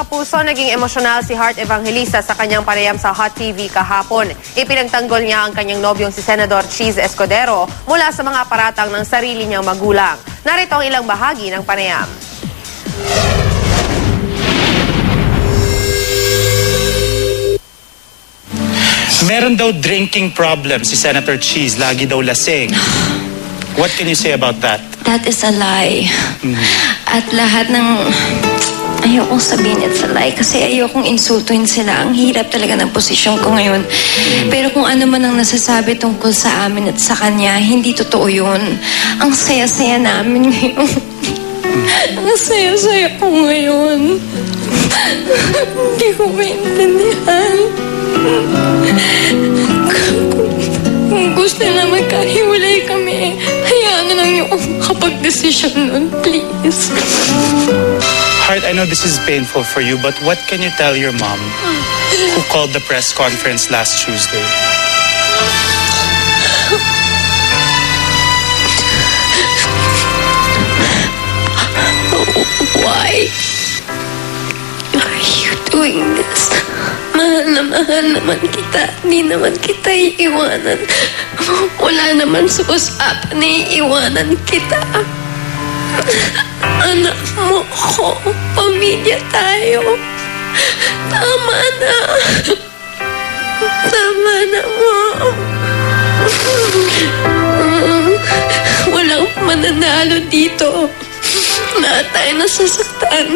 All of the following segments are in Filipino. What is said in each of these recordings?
kapuso, naging emosyonal si Heart Evangelista sa kanyang panayam sa Hot TV kahapon. Ipinagtanggol niya ang kanyang nobyong si Senador Cheese Escudero mula sa mga aparatang ng sarili niyang magulang. Narito ang ilang bahagi ng panayam. Meron daw drinking problem si Senator Cheese. Lagi daw lasing. What can you say about that? That is a lie. At lahat ng... Ayokong sabihin it's a lie kasi ayokong insultuin sila. Ang hirap talaga ng posisyon ko ngayon. Pero kung ano man ang nasasabi tungkol sa amin at sa kanya, hindi totoo yun. Ang saya-saya namin ngayon. Ang saya-saya ko ngayon. Hindi ko maintindihan. Kung gusto na magkahiwalay kami, hayaan na lang yung kapag-desisyon nun, please. Heart, I know this is painful for you, but what can you tell your mom who called the press conference last Tuesday? Why are you doing this? Mahal naman kita. Di naman kita iiwanan. Wala naman sa usapan na iiwanan kita. Anak mo ko. Pamilya tayo. Tama na. Tama na, Mom. Walang mananalo dito. Lahat tayo nasasaktan.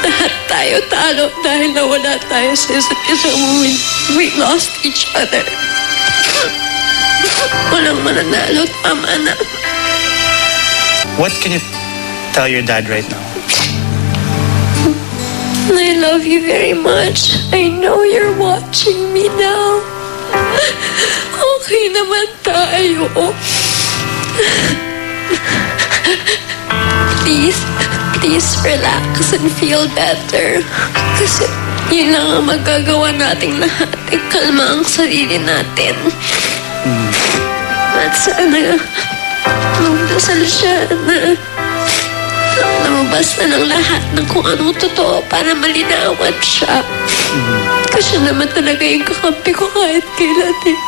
Lahat tayo talo dahil nawala tayo sa isa't isa. We lost each other. Walang mananalo. Tama na. What can you tell your dad right now? I love you very much. I know you're watching me now. Okay naman tayo. Please relax and feel better. Kasi yun lang ang magagawa nating lahat. Ikalma ang sarili natin. At sana magdasal siya na namabas na ng lahat ng kung anong totoo para malinawan siya. Kasi naman talaga yung kakampi ko kahit kailan eh.